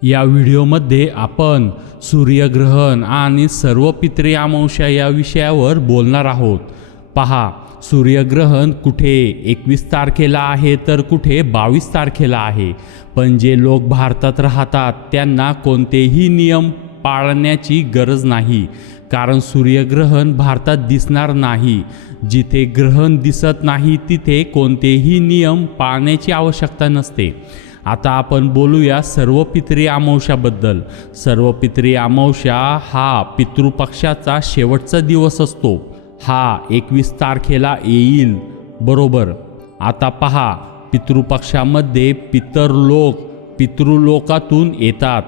या व्हिडिओमध्ये आपण सूर्यग्रहण आणि सर्व पितृ अमावस्या या विषयावर बोलणार आहोत। पहा, सूर्यग्रहण कुठे 21 तारखेला आहे तर कुठे 22 तारखेला आहे। पण जे लोक भारतात राहतात त्यांना कोणतेही नियम पाळण्याची गरज नाही, कारण सूर्यग्रहण भारतात दिसणार नाही। जिथे ग्रहण दिसत नाही तिथे कोणतेही नियम पाळण्याची आवश्यकता नसते। आता आपण बोलूया सर्व पितृ अमावस्याबद्दल। सर्व पितृ अमावस्या हा पितृपक्षाचा शेवटचा दिवस असतो। हा 21 तारखेला येईल, बरोबर। आता पहा, पितृपक्षामध्ये पितृलोकातून येतात।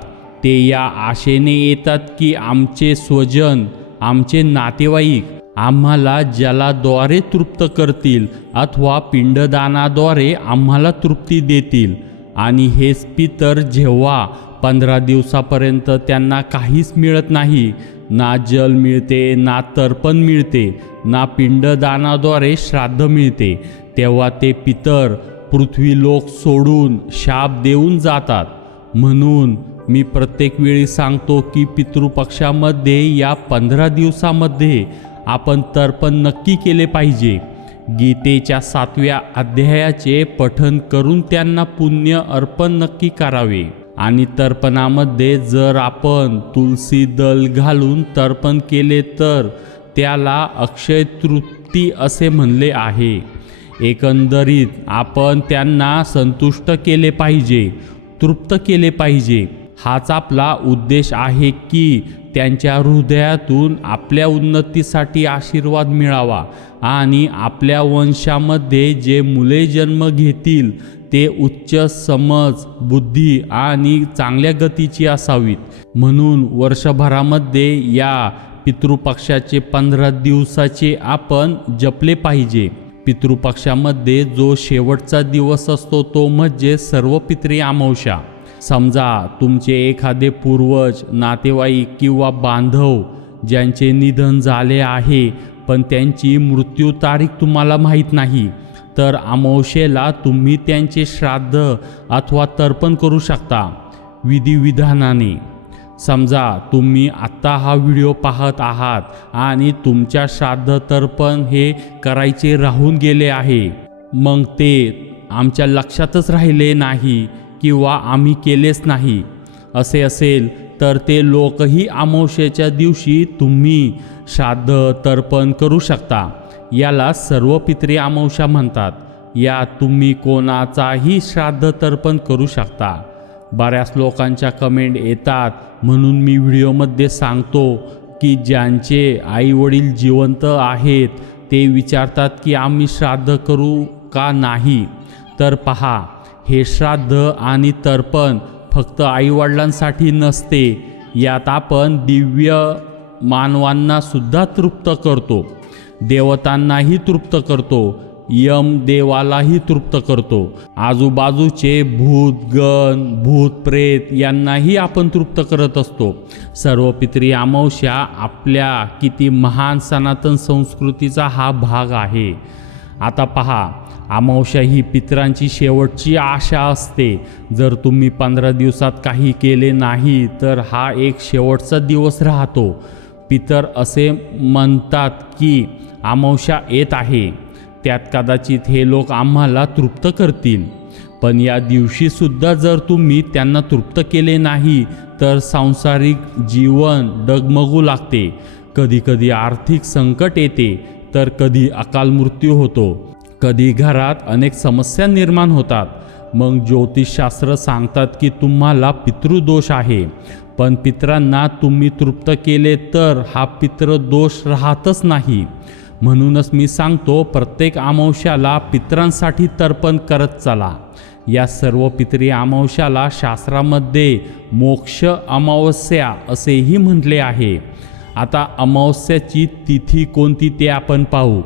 ते या आशेने येतात की आमचे स्वजन, आमचे नातेवाईक आम्हाला जलाद्वारे तृप्त करतील अथवा पिंडदानाद्वारे आम्हाला तृप्ती देतील। आणि हेच पितर जेव्हा 15 दिवसापर्यंत त्यांना काहीच मिळत नाही, ना जल मिळते, ना तर्पण मिळते, ना पिंडदानाद्वारे श्राद्ध मिळते, तेव्हा ते पितर पृथ्वीलोक सोडून शाप देऊन जातात। म्हणून मी प्रत्येक वेळी सांगतो की पितृपक्षामध्ये या 15 दिवसामध्ये आपण तर्पण नक्की केले पाहिजे। गीतेच्या 7व्या अध्यायाचे पठण करून त्यांना पुण्य अर्पण नक्की करावे। आणि तर्पणामध्ये जर आपण तुलसी दल घालून तर्पण केले तर त्याला अक्षय तृप्ती असे म्हणले आहे। एकंदरीत आपण त्यांना संतुष्ट केले पाहिजे, तृप्त केले पाहिजे। हाच आपला उद्देश आहे की त्यांच्या हृदयातून आपल्या उन्नतीसाठी आशीर्वाद मिळावा आणि आपल्या वंशामध्ये जे मुले जन्म घेतील ते उच्च समज, बुद्धी आणि चांगल्या गतीची असावीत। म्हणून वर्षभरामध्ये या पितृपक्षाचे 15 दिवसाचे आपण जपले पाहिजे। पितृपक्षामध्ये जो शेवटचा दिवस असतो तो म्हणजे सर्व पितृ अमावस्या। समजा तुमचे एखादे पूर्वज, नातेवाईक किंवा बांधव ज्यांचे निधन झाले आहे पण त्यांची मृत्यू तारीख तुम्हाला माहीत नाही, तर अमावस्येला तुम्ही त्यांचे श्राद्ध अथवा तर्पण करू शकता विधिविधानाने। समजा तुम्ही आत्ता हा व्हिडिओ पाहत आहात आणि तुमच्या श्राद्ध तर्पण हे करायचे राहून गेले आहे, मग ते आमच्या लक्षातच राहिले नाही किंवा आम्ही केलेच नाही असे असेल तर ते लोकही अमावस्येच्या दिवशी तुम्ही श्राद्ध तर्पण करू शकता। याला सर्व पितृ अमावस्या म्हणतात। यात तुम्ही कोणाचाही श्राद्ध तर्पण करू शकता। बऱ्याच लोकांच्या कमेंट येतात, म्हणून मी व्हिडिओमध्ये सांगतो की ज्यांचे आई वडील जिवंत आहेत ते विचारतात की आम्ही श्राद्ध करू का नाही। तर पहा, हे श्राद्ध आणि तर्पण फक्त आईवडिलांसाठी नसते, यात आपण दिव्य मानवांना सुद्धा तृप्त करतो, देवतांनाही तृप्त करतो, यम देवालाही तृप्त करतो, आजूबाजूचे भूतगण, भूत प्रेत यांनाही आपण तृप्त करत असतो। सर्व पितृ अमावस्या आपल्या किती महान सनातन संस्कृतीचा हा भाग आहे। आता पहा, अमावस्या ही पितरांची शेवटची आशा असते। जर तुम्ही 15 दिवसात काही केले नाही तर हा एक शेवटचा दिवस राहतो। पितर असे म्हणतात की अमावस्या येत आहे, त्यात कदाचित हे लोक आम्हाला तृप्त करतील। पण या दिवशीसुद्धा जर तुम्ही त्यांना तृप्त केले नाही तर सांसारिक जीवन डगमगू लागते। कधीकधी आर्थिक संकट येते, तर कधी अकाल मृत्यू होतो, कधी घरात अनेक समस्या निर्माण होतात। मग ज्योतिषशास्त्र सांगतात की तुम्हाला पितृदोष आहे, पण पितरांना तुम्ही तृप्त केले तर हा पितृदोष राहतच नाही। म्हणूनच मी सांगतो, प्रत्येक अमावस्याला पितरांसाठी तर्पण करत चला। या सर्व पितृ अमावस्याला शास्त्रामध्ये मोक्ष अमावस्या असेही म्हटले आहे। आता अमावस्याची तिथी कोणती ते आपण पाहू।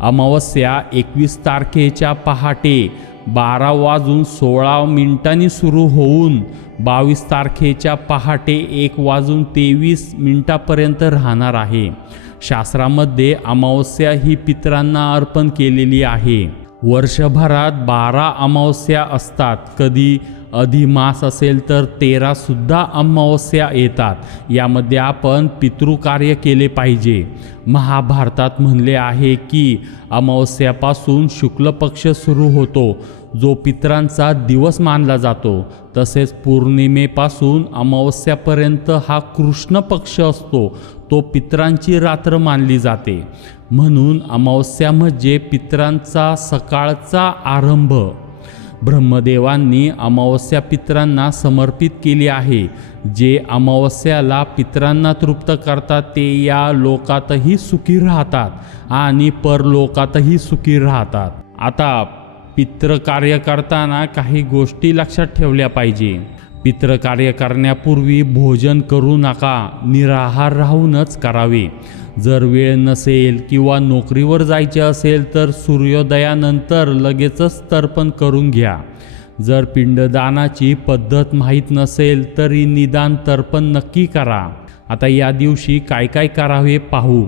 अमावस्या 21 तारखेच्या पहाटे 12:16 सुरू होऊन 22 तारखेच्या पहाटे 1:23 राहणार आहे। शास्त्रामध्ये अमावस्या ही पितरांना अर्पण केलेली आहे। वर्षभरात 12 अमावस्या असतात, कधी अधिमास असेल तर 13 अमावस्या येतात। यामध्ये आपण पितृकार्य केले पाहिजे। महाभारतात म्हणले आहे की अमावस्यापासून शुक्ल पक्ष सुरू होतो, जो पितरांचा दिवस मानला जातो। तसेच पौर्णिमेपासून अमावस्यापर्यंत हा कृष्ण पक्ष असतो, तो पितरांची रात्र मानली जाते। म्हणून अमावस्या म्हणजे पितरांचा सकाळचा आरंभ। ब्रह्मदेवांनी अमावस्या पितरांना समर्पित केली आहे। जे अमावस्याला पितरांना तृप्त करतात ते या लोकातही सुखी राहतात आणि परलोकातही सुखी राहतात। आता पितृकार्य करताना काही गोष्टी लक्षात ठेवल्या पाहिजे। पितृकार्य करण्यापूर्वी भोजन करू नका, निराहार राहूनच करावे। जर वेळ नसेल किंवा नोकरीवर जायचे असेल तर सूर्योदयानंतर लगेचच तर्पण करून घ्या। जर पिंडदानाची पद्धत माहीत नसेल तरी निदान तर्पण नक्की करा। आता या दिवशी काय काय करावे पाहू।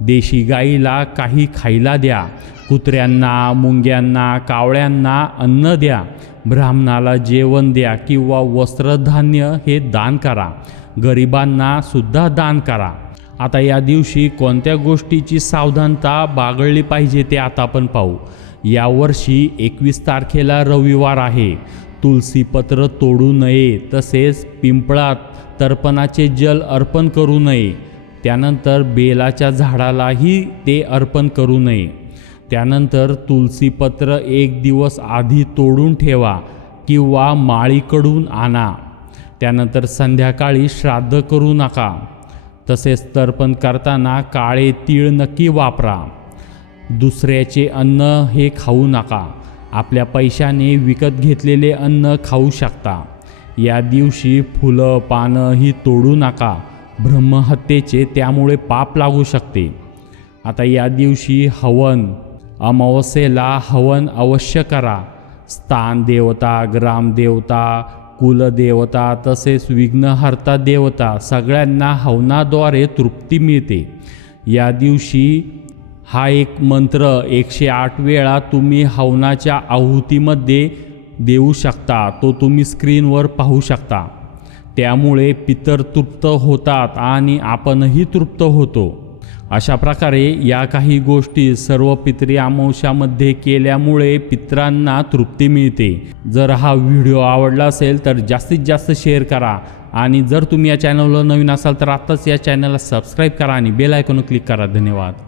देशी गाईला काही खायला द्या। कुत्र्यांना, मुंग्यांना, कावळ्यांना अन्न द्या। ब्राह्मणाला जेवण द्या किंवा वस्त्रधान्य हे दान करा। गरिबांना सुद्धा दान करा। आता या दिवशी कोणत्या गोष्टीची सावधानता बाळगली पाहिजे ते आता आपण पाहू। यावर्षी 21 तारखेला रविवार आहे। तुलसीपत्र तोडू नये, तसेच पिंपळात तर्पणाचे जल अर्पण करू नये। त्यानंतर बेलाच्या झाडालाही ते अर्पण करू नये। त्यानंतर तुलसीपत्र 1 दिवस आधी तोडून ठेवा किंवा माळीकडून आणा। त्यानंतर संध्याकाळी श्राद्ध करू नका। तसेच तर्पण करताना काळे तीळ नक्की वापरा। दुसऱ्याचे अन्न हे खाऊ नका। आपल्या पैशाने विकत घेतलेले अन्न खाऊ शकता। या दिवशी फुलं पानं ही तोडू नका। ब्रह्महत्येचे त्यामुळे पाप लागू शकते। आता या दिवशी हवन, अमावस्येला हवन अवश्य करा। स्थान देवता, ग्रामदेवता, कुलदेवता तसेच विघ्नहर्ता देवता सगळ्यांना हवनाद्वारे तृप्ती मिळते। या दिवशी हा एक मंत्र 108 वेळा तुम्ही हवनाच्या आहुतीमध्ये देऊ शकता। तो तुम्ही स्क्रीनवर पाहू शकता। त्यामुळे पितर तृप्त होतात आणि आपणही तृप्त होतो। अशा प्रकारे या काही गोष्टी सर्व पितरी अमावस्यामध्ये केल्यामुळे पितरांना तृप्ती मिळते। जर हा व्हिडिओ आवडला असेल तर जास्तीत जास्त शेअर करा आणि जर तुम्ही या चॅनलवर नवीन असाल तर आत्ताच या चॅनलला सबस्क्राईब करा आणि बेल आयकॉन क्लिक करा। धन्यवाद।